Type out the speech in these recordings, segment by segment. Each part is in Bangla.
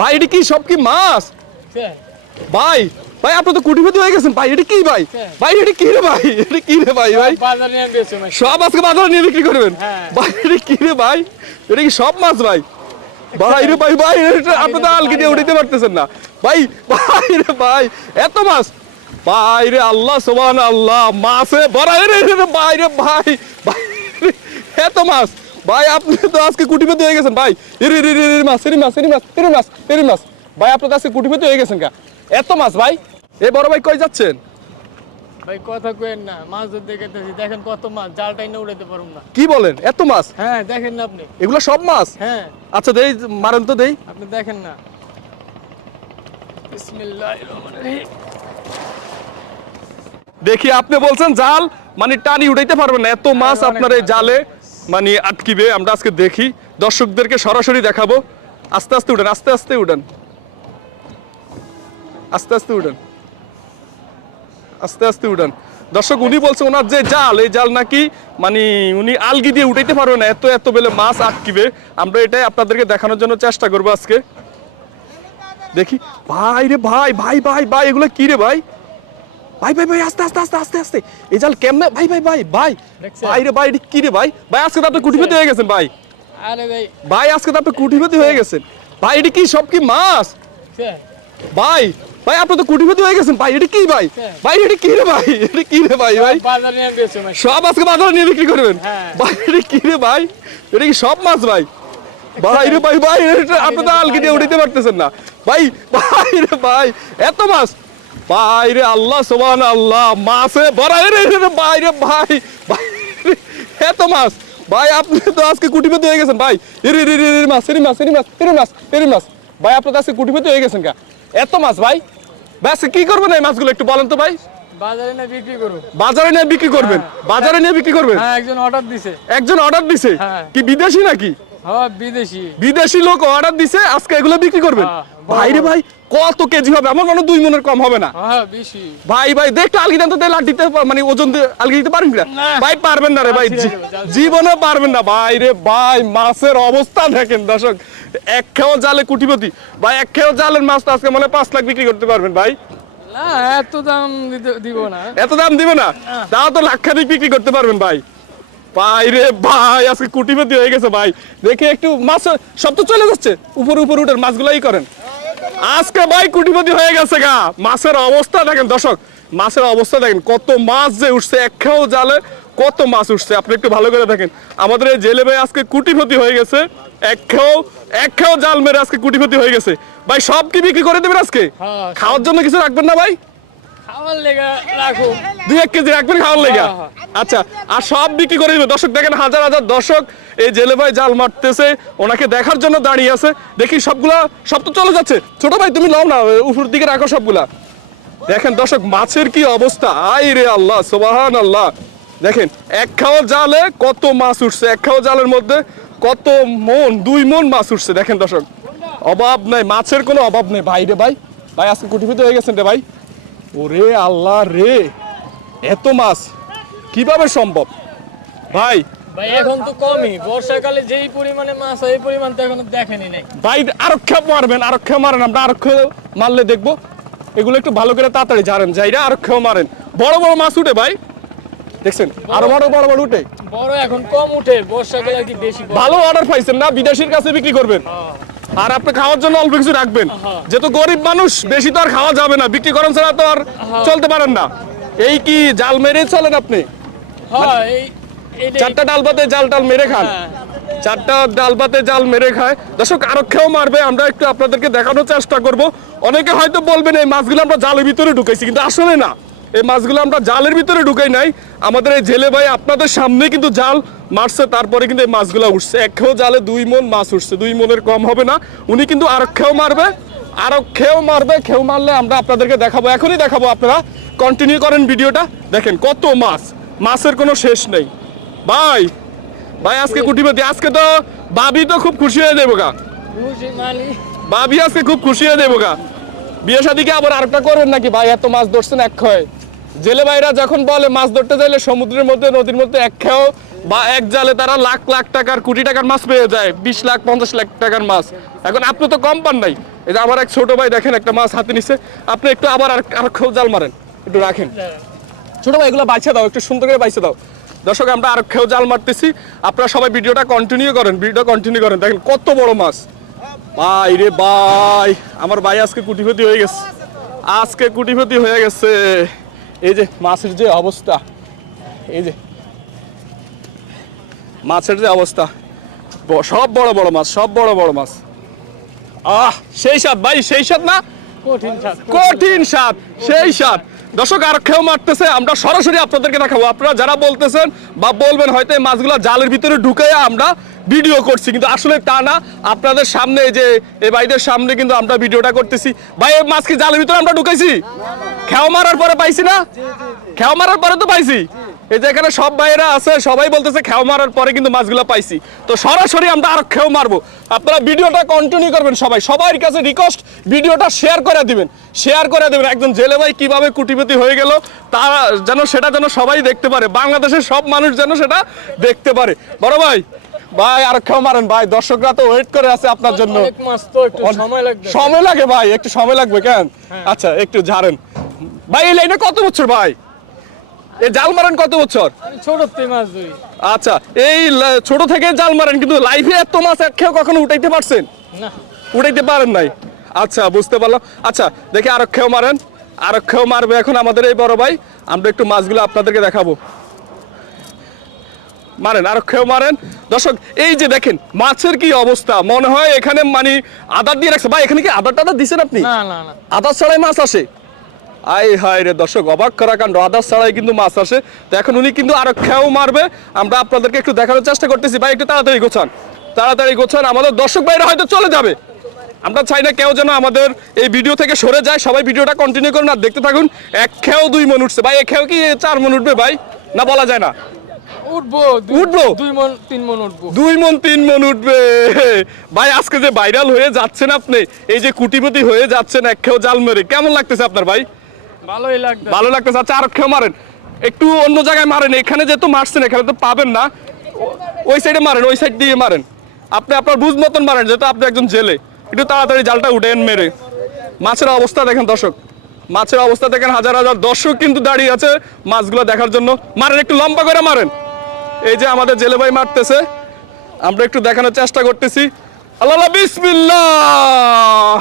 ভাই এটা কি সব কি মাছ? ভাই ভাই আপনি তো কোটিপতি হয়ে গেছেন ভাই, এটা কি ভাই? ভাই এটা কি রে ভাই? এটা কি রে ভাই? ভাই বাজারে নিয়ে বেচো ভাই। সব আজকে বাজারে নিয়ে বিক্রি করবেন? ভাই এটা কি রে ভাই? এটা কি সব মাছ ভাই? ভাই রে ভাই ভাই আপনি তো আলগি দিয়ে উঠাইতে পারতেছেন না ভাই। ভাই রে ভাই এত মাছ ভাই রে, আল্লাহ সুবহানাল্লাহ, মাছে ভরা রে ভাই রে ভাই। ভাই এত মাছ ভাই, আপনি তো আজকে কোটিপতি হয়ে গেছেন ভাই। এরে রে রে মাছ, এরি মাছ, এরি মাছ, এরি মাছ, এরি মাছ ভাই, আপনি তো আজকে কোটিপতি হয়ে গেছেন কা? এত মাছ ভাই। এ বড় ভাই কই যাচ্ছেন? ভাই কথা কইেন না, মাছ ধরতে গেতেছি, দেখেন কত মাছ, জালটাই না উড়াইতে পারুম না। কি বলেন এত মাছ? হ্যাঁ দেখেন না আপনি। এগুলো সব মাছ? হ্যাঁ আচ্ছা দেই, মারেন তো দেই। আপনি দেখেন না। বিসমিল্লাহির রহমানির রহিম। দেখি আপনি বলছেন জাল মানে টানি উঠাইতে পারবেন না, এত মাছ আপনার এই জালে মানে আটকিবে। আমরা আজকে দেখি, দর্শকদেরকে সরাসরি দেখাবো। আস্তে আস্তে উঠেন, আস্তে আস্তে উঠেন, আস্তে আস্তে উঠেন, আস্তে আস্তে উঠেন। দর্শক উনি বলছে ওনার যে জাল, এই জাল নাকি মানে উনি আলগি দিয়ে উঠাইতে পারবে না, এত এত বেলে মাছ আটকিবে। আমরা এটাই আপনাদেরকে দেখানোর জন্য চেষ্টা করবো আজকে। দেখি ভাই রে ভাই ভাই ভাই ভাই এগুলো কি রে ভাই? ভাই ভাই ভাই আস্তে আস্তে আস্তে আস্তে আস্তে, এই জাল কেমনে ভাই ভাই ভাই ভাই ভাই রে ভাই, এটা কি রে ভাই? ভাই আজকে তো আপনি কোটিপতি হয়ে গেছেন ভাই। আরে ভাই ভাই আজকে তো আপনি কোটিপতি হয়ে গেছেন ভাই। এটা কি সব কি মাছ? ভাই ভাই আপনি তো কোটিপতি হয়ে গেছেন ভাই। এটা কি ভাই? ভাই এটা কি রে ভাই? এটা কি রে ভাই? ভাই বাজারে নিয়ে বেচো ভাই। সব আজকে বাজারে নিয়ে বিক্রি করবেন? ভাই এটা কি রে ভাই? এটা কি সব মাছ ভাই? ভাই রে ভাই ভাই আপনি তো আলগি দিয়ে উঠাইতে পারতেছেন না ভাই। ভাই রে ভাই এত মাছ ভাই রে, আল্লাহ সুবহানাল্লাহ, মাছে ভরা রে ভাই রে ভাই। ভাই এত মাছ ভাই, আপনি তো আজকে কোটিপতি হয়ে গেছেন ভাই। এরে রে রে মাছ, এরি মাছ, এরি মাছ, এরি মাছ, এরি মাছ ভাই, আপনি তো আজকে কোটিপতি হয়ে গেছেন কা? এত মাছ ভাই। ভাই আজকে কি করবেন এই মাছগুলো একটু বলেন তো ভাই? বাজারে নিয়ে বিক্রি করব। বাজারে নিয়ে বিক্রি করবেন? বাজারে নিয়ে বিক্রি করবেন? হ্যাঁ একজন অর্ডার দিছে। একজন অর্ডার দিছে? কি বিদেশি নাকি? হ্যাঁ বিদেশি। বিদেশি লোক অর্ডার দিছে, আজকে এগুলো বিক্রি করবেন? ভাই রে ভাই কত কেজি হবে? আমার মনে হয় 2 মনের কম হবে না। হ্যাঁ বেশি। ভাই ভাই দেখতে আলগি দেন তো, তেল দিতে মানে ওজন দিয়ে আলগি দিতে পারেন কিনা? ভাই পারবেন না রে ভাই, জীবনে পারবেন না ভাই রে ভাই। মাছের অবস্থা দেখেন দর্শক, এক খেও জালে কোটিপতি ভাই। এক খেও জালের মাছ তো আজকে মনে 5 লাখ বিক্রি করতে পারবেন ভাই। না এত দাম দিব না। এত দাম দিবে না? তাও তো লাখখানিক বিক্রি করতে পারবেন ভাই। ভাই রে ভাই আজকে কোটিপতি হয়ে গেছে ভাই। দেখে একটু মাছ সব তো চলে যাচ্ছে, উপর উপর উঠেন, মাছগুলাই করেন। আজকে ভাই কোটিপতি হয়ে গেছে গা। মাছের অবস্থা দেখেন দর্শক, মাছের অবস্থা দেখেন, কত মাছ যে উঠছে। এক খেও জালে কত মাছ উঠছে, আপনি একটু ভালো করে দেখেন। আমাদের এই জেলে ভাই আজকে কোটিপতি হয়ে গেছে। এক খেও জাল মেরে আজকে কোটিপতি হয়ে গেছে ভাই। সব কি বিক্রি করে দেবেন আজকে? খাওয়ার জন্য কিছু রাখবেন না ভাই? খাওয়ার লেগা রাখো, 2-1 কেজি রাখবেন খাওয়ার লেগা? আচ্ছা, আর সব বিক্রি করে দিবে। দর্শক দেখেন, হাজার হাজার দর্শক এই জেলে ভাই জাল মারতেছে, ওনাকে দেখার জন্য দাঁড়িয়ে আছে। দেখি সবগুলা, সব তো চলে যাচ্ছে। ছোট ভাই তুমি নাও না, উপর দিকে রাখো সবগুলা। দেখেন দর্শক মাছের কি অবস্থা, আই রে আল্লাহ সুবহানাল্লাহ। দেখেন এক খাওয়া জালে কত মাছ উঠছে, এক খাওয়া জালের মধ্যে কত মন, 2 মন মাছ উঠছে। দেখেন দর্শক, অভাব নাই, মাছের কোনো অভাব নেই ভাই রে ভাই। ভাই আজকে কোটিপতি হয়ে গেছেন রে ভাই। ওরে আল্লাহ রে, এত মাছ কিভাবে সম্ভব ভাই? ভাই এখন তো কমই, বর্ষাকালে যেই পরিমাণে মাছ হয় এই পরিমাণ তো এখনো দেখেনি নাই ভাই। আরো খেপ মারবেন, আরো খেপ মারেন, আমরা আরো মারলে দেখবো। এগুলো একটু ভালো করে তাড়াতাড়ি ঝাড়েন, যাইরা আরো খেপ মারেন। বড় বড় মাছ উঠে ভাই, দেখছেন আরো বড় বড় বড় উঠে। বড় এখন কম উঠে, বর্ষাকালে কি বেশি। ভালো অর্ডার পাইছেন না, বিদেশির কাছে বিক্রি করবেন। আর আপনি খাওয়ার জন্য অল্প কিছু রাখবেন, যেহেতু গরিব মানুষ, বেশি তো আর খাওয়া যাবে না, বিক্রি করেন ছাড়া তো আর চলতে পারেন না। এই কি জাল মেরে চলেন আপনি? হ্যাঁ এই 4টা ডাল ভাতে জাল টাল মেরে খান? 4টা ডাল ভাতে জাল মেরে খায়। দর্শক আরো খেয়েও মারবে, আমরা একটু আপনাদেরকে দেখানোর চেষ্টা করব। অনেকে হয়তো বলবেন এই মাছগুলো আমরা জালের ভিতরে ঢুকাইছি, কিন্তু আসলে না, এই মাছগুলো আমরা জালের ভিতরে ঢুকাই নাই। আমাদের এই জেলে ভাই আপনাদের সামনে কিন্তু জাল মারছে, তারপরে কিন্তু এই মাছগুলো উঠছে। এক খেও জালে 2 মন মাছ উঠছে, 2 মনের কম হবে না। উনি কিন্তু আরো খেও মারবে, আরো খেও মারবে। খেও মারলে আমরা আপনাদেরকে দেখাবো, এখনই দেখাবো। আপনারা কন্টিনিউ করেন ভিডিওটা। দেখেন কত মাছ, মাছের কোনো শেষ নেই ভাই। ভাই আজকে কোটিপতি, আজকে তো ভাবি তো খুব খুশি হয়ে দেবো গা। ভাবি আজকে খুব খুশি হয়ে দেবো গা। বিয়ে শাদীকে আবার আরেকটা করবেন নাকি ভাই? এত মাছ ধরছেন এক খয়, জেলে ভাইরা যখন বলে মাছ ধরতে যাইলে সমুদ্রের মধ্যে নদীর মধ্যে এক খেও বা এক জালে তারা লাখ লাখ টাকার কোটি টাকার মাছ পেয়ে যায়, 20 লাখ 50 লাখ টাকার মাছ। এখন আপনি তো কম পান নাই। এই যে আমার এক ছোট ভাই দেখেন একটা মাছ হাতে নিছে, আপনি একটু আবার আর খেও জাল মারেন, একটু রাখেন ছোট ভাই, এগুলো বাইছে দাও, একটু সুন্দর করে বাইছে দাও। দর্শক আমরা আর খেও জাল মারতেছি, আপনারা সবাই ভিডিওটা কন্টিনিউ করেন, দেখেন কত বড় মাছ। ভাই রে ভাই, আমার ভাই আজকে কোটিপতি হয়ে গেছে, এই যে মাছের যে অবস্থা, এই যে মাছের যে অবস্থা, সব বড় বড় মাছ। সেই স্বাদ ভাই, সেই স্বাদ না, কঠিন স্বাদ, সেই স্বাদ। দর্শক আর খেও মারতেছে, আমরা সরাসরি আপনাদেরকে দেখাবো। আপনারা যারা বলতেছেন বা বলবেন হয়তো এই মাছগুলো জালের ভিতরে ঢুকে আমরা ভিডিও করছি, কিন্তু আসলে তা না। আপনাদের সামনে এই যে এই ভাইদের সামনে কিন্তু আমরা ভিডিওটা করতেছি। ভাই এই মাছ কি জালের ভিতরে আমরা ঢুকাইছি? খেও মারার পরে পাইছি না? খেও মারার পরে তো পাইছি। এই যে এখানে সব ভাইয়েরা আছে, সবাই বলতেছে খেও মারার পরে কিন্তু মাছগুলো পাইছি। তো সরাসরি আমরা আর খেও মারবো, আপনারা ভিডিওটা কন্টিনিউ করবেন। সবার কাছে রিকোয়েস্ট, ভিডিওটা শেয়ার করে দিবেন। একজন জেলে ভাই কিভাবে কোটিপতি হয়ে গেল তারা সেটা যেন সবাই দেখতে পারে, বাংলাদেশের সব মানুষ যেন সেটা দেখতে পারে। বড় ভাই, আর খেও মারেন ভাই, দর্শকরা তো ওয়েট করে আছে আপনার জন্য। সময় লাগে ভাই, একটু সময় লাগবে কেন? আচ্ছা একটু ঝাড়েন ভাই। এই লাইনে কত বছর ভাই এই জাল মারেন, কত বছর? আচ্ছা, এই ছোট থেকে জাল মারেন, কিন্তু লাইফে এত মাছ এক খেয়ে কখনো উঠাইতে পারছেন? উঠাইতে পারেন নাই। আচ্ছা বুঝতে পারলাম। আচ্ছা দেখি আর খেও মারবে এখন আমাদের এই বড় ভাই। আমরা একটু মাছগুলো আপনাদেরকে দেখাবো। আর খেও মারেন। দর্শক এই যে দেখেন মাছের কি অবস্থা, মনে হয় এখানে মানে আদার দিয়ে রাখছে। ভাই এখানে কি আদার দিচ্ছেন আপনি? আদার ছাড়াই মাছ আসে? আই হায় রে দর্শক, অবাক করা কাণ্ড, আদার ছাড়াই কিন্তু মাছ আসে। তো এখন উনি কিন্তু আরো খেও মারবে, আমরা আপনাদেরকে একটু দেখানোর চেষ্টা করতেছি। ভাই একটু তাড়াতাড়ি গোছান, আমাদের দর্শক ভাইরা হয়তো চলে যাবে। আমরা চাই না কেউ যেন আমাদের এই ভিডিও থেকে সরে যায়। সবাই ভিডিওটা কন্টিনিউ করুন আর দেখতে থাকুন। এক খেও 2 মণ উঠছে ভাই, এক খেও কি 4 মণ উঠবে ভাই? না বলা যায় না, উঠবো 2 মণ 3 মণ উঠবে ভাই। আজকে যে ভাইরাল হয়ে যাচ্ছেন আপনি, এই যে কোটিপতি হয়ে যাচ্ছেন এক খেও জাল মেরে, কেমন লাগতেছে আপনার ভাই? ভালো লাগতেছে। আচ্ছা আর খেও মারেন, একটু অন্য জায়গায় মারেন, এখানে যেহেতু মারছেন এখানে তো পাবেন না, ওই সাইডে মারেন, ওই সাইড দিয়ে মারেন। আপনি আপনার বুঝ মতন মারেন, যেহেতু আপনি একজন জেলে। একটু তাড়াতাড়ি জালটা উঠেন মেরে। মাছের অবস্থা দেখেন দর্শক, হাজার হাজার দর্শক কিন্তু দাঁড়িয়ে আছে মাছগুলো দেখার জন্য। মারেন, একটু লম্বা করে মারেন। এই যে আমাদের জেলে ভাই মারতেছে, আমরা একটু দেখানোর চেষ্টা করতেছি। আল্লাহ বিসমিল্লাহ।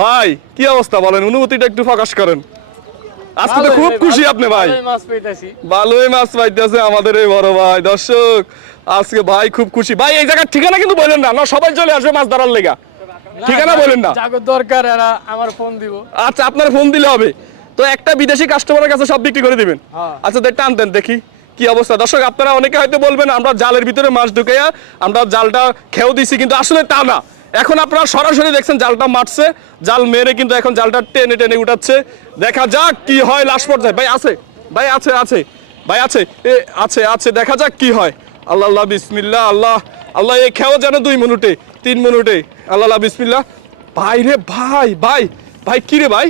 ভাই কি অবস্থা বলেন, অনুভূতিটা একটু প্রকাশ করেন। আজকে তো খুব খুশি আপনি ভাই, ভালোই মাছ পাইতেছে আমাদের এই বড় ভাই। দর্শক আজকে ভাই খুব খুশি ভাই। এই জায়গার ঠিকানা কিন্তু বলেন না, সবাই চলে আসবে মাছ ধরার লেগা। ঠিকানা বলেন না, দরকার আমার ফোন দিব। আচ্ছা আপনার ফোন দিলে হবে তো, একটা বিদেশি কাস্টমারের কাছে সব বিক্রি করে দিবেন। আচ্ছা টান দেন দেখি কি অবস্থা। দর্শক আপনারা অনেকে হয়তো বলবেন আমরা জালের ভিতরে মাছ ঢুকাইয়া আমরা জালটা খেও দিছি, কিন্তু আসলে তা না। এখন আপনারা সরাসরি দেখছেন জালটা মারছে, জাল মেরে কিন্তু এখন জালটা টেনে টেনে উঠাচ্ছে। দেখা যাক কি হয় লাস্ট পর্যায়ে। ভাই আছে, ভাই আছে, দেখা যাক কি হয়। আল্লাহ বিসমিল্লাহ, আল্লাহ এই খেও যেন 2 মণ উঠে 3 মণ উঠে। আল্লাহ বিসমিল্লাহ। ভাই রে ভাই কি রে ভাই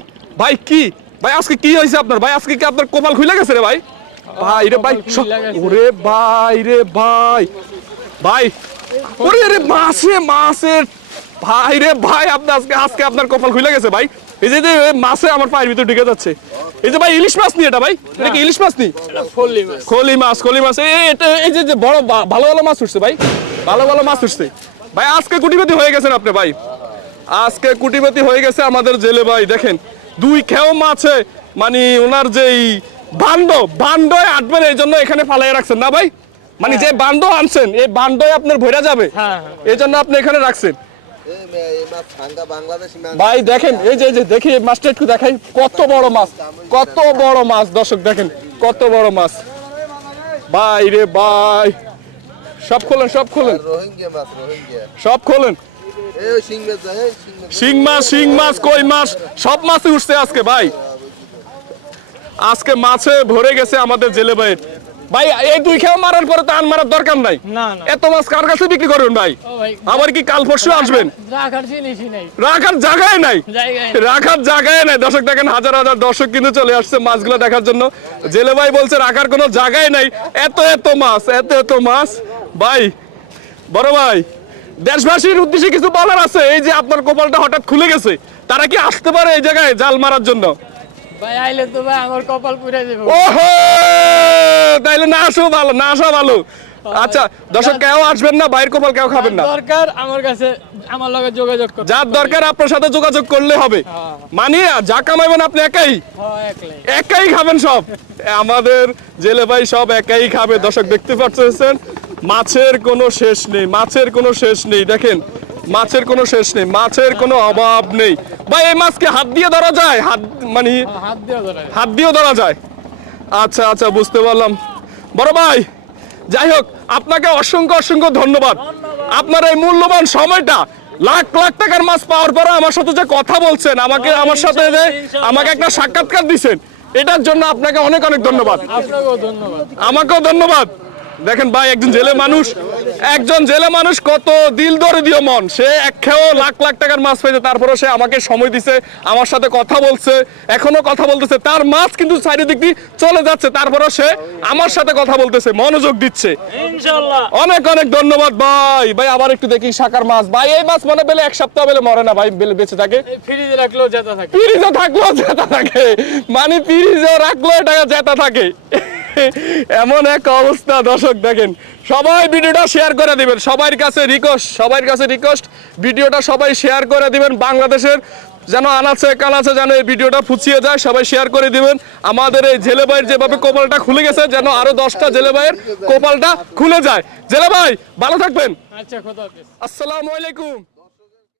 কি ভাই আজকে কি হয়েছে আপনার? ভাই আজকে কি আপনার কপাল খুলে গেছে রে ভাই? ভাই রে ভাই, ওরে ভাই রে ভাই, ওরে রে মাছের ভাই রে ভাই, আপনি আজকে আপনার কপাল খুলে গেছে ভাই। এই যে মাছে আমার পায়ের ভিতর ঢুকে যাচ্ছে। এই যে ভাই ইলিশ মাছ নি এটা ভাই, এটা কি ইলিশ মাছ নি? খলি মাছ। এই যে বড় ভালো মাছ উঠছে ভাই, ভালো মাছ উঠছে ভাই। আজকে কোটিপতি হয়ে গেছেন আপনি ভাই, আজকে কোটিপতি হয়ে গেছে আমাদের জেলে ভাই। দেখেন 2 খেও মাছে মানে ওনার যেই বান্ডয় আটবেন, এই জন্য এখানে ফালাই রাখছেন না ভাই? মানে যে বান্ড আনছেন এই বান্ডয় আপনার ভরে যাবে, এই জন্য আপনি এখানে রাখছেন ভাই। দেখেন এই যে দেখি মাছটা একটু দেখাই, কত বড় মাছ দর্শক দেখেন কত বড় মাছ ভাই রে ভাই। সব খোলেন সব খোলেন। শিং মাছ কই মাছ সব মাছ উঠছে আজকে ভাই। আজকে মাছে ভরে গেছে আমাদের জেলে ভাইয়ের। ভাই এই দুই খেয়া মারার পরে তো আন মারার দরকার নাই। না না এত মাছ কার কাছে বিক্রি করবেন ভাই? ও ভাই আবার কি কাল পরশু আসবেন? রাখার জিনিসই নাই, রাখার জায়গায় নাই, জায়গায় রাখার জায়গায় নাই। দর্শক দেখেন, হাজার হাজার দর্শক কিন্তু চলে আসছে মাছগুলো দেখার জন্য। জেলে ভাই বলছে রাখার কোনো জায়গায় নাই, এত এত মাছ, এত এত মাছ। ভাই বড় ভাই, দেশবাসীর উদ্দেশ্যে কিছু বলার আছে? এই যে আপনার কপালটা হঠাৎ খুলে গেছে, তারা কি আসতে পারে এই জায়গায় জাল মারার জন্য? ভাই আইলে তো ভাই আমার কপাল পুড়ে যাবে। ওহো, তাইলে না আসো ভালো, না আসা ভালো। আচ্ছা দর্শক, কেউ আসবেন না, বাইরের কপাল কেউ খাবেন না। দরকার আমার কাছে, আমার লগে যোগাযোগ করতে। যার দরকার আপনার সাথে যোগাযোগ করলে হবে। মানে যা কামাইবেন আপনি একাই, হ্যাঁ একলাই। একাই খাবেন সব। আমাদের জেলে ভাই সব একাই খাবে। দর্শক দেখতে পাচ্ছেন, মাছের কোনো শেষ নেই, মাছের কোনো শেষ নেই। দেখেন মাছের কোনো শেষ নেই, মাছের কোনো অভাব নেই। ভাই এই মাছকে হাত দিয়ে ধরা যায়? হাত মানে হাত দিয়ে ধরে। হাত দিয়েও ধরা যায়? আচ্ছা আচ্ছা, বুঝতে পারলাম। বড় ভাই যাই হোক, আপনাকে অসংখ্য অসংখ্য ধন্যবাদ। আপনার এই মূল্যবান সময়টা, লাখ লাখ টাকার মাছ পাওয়ার পরে আমার সাথে যে কথা বলছেন, আমার সাথে যে আমাকে একটা সাক্ষাৎকার দিচ্ছেন, এটার জন্য আপনাকে অনেক অনেক ধন্যবাদ। আপনাকেও ধন্যবাদ। আমাকেও ধন্যবাদ। দেখেন ভাই, একজন জেলে মানুষ, একজন জেলে মানুষ কত দিল ধরে দিও মন। সে এক খেয়েও লাখ লাখ টাকার মাছ পেয়েছে, তারপরে সে আমাকে সময় দিছে, আমার সাথে কথা বলছে, এখনো কথা বলতেছে। তার মাছ কিন্তু চারিদিক দিয়ে চলে যাচ্ছে, তারপরে সে আমার সাথে কথা বলতেছে, মনোযোগ দিচ্ছে। ইনশাআল্লাহ অনেক অনেক ধন্যবাদ ভাই। ভাই আবার একটু দেখি শাকার মাছ। ভাই এই মাছ মনে পেলে এক সপ্তাহ পেলে মরে না ভাই, বেঁচে থাকে। এই ফ্রিজে রাখলেও জেতা থাকে। ফ্রিজে থাকলেও জেতা থাকে, মানে ফ্রিজে রাখলেও টাকা জেতা থাকে। এমন এক অবস্থা। দর্শক দেখেন, সবাই ভিডিওটা শেয়ার করে দিবেন। সবার কাছে রিকোয়েস্ট, ভিডিওটা সবাই শেয়ার করে দিবেন। বাংলাদেশের যেন আনাচে কানাচে যেন এই ভিডিওটা ফুচিয়ে যায়, সবাই শেয়ার করে দিবেন। আমাদের এই জেলে ভাইয়ের যেভাবে কপালটা খুলে গেছে, যেন আরো 10টা জেলে ভাইয়ের কপালটা খুলে যায়। জেলে ভাই ভালো থাকবেন। আচ্ছা, খোদা হাফেজ। আসসালামু আলাইকুম।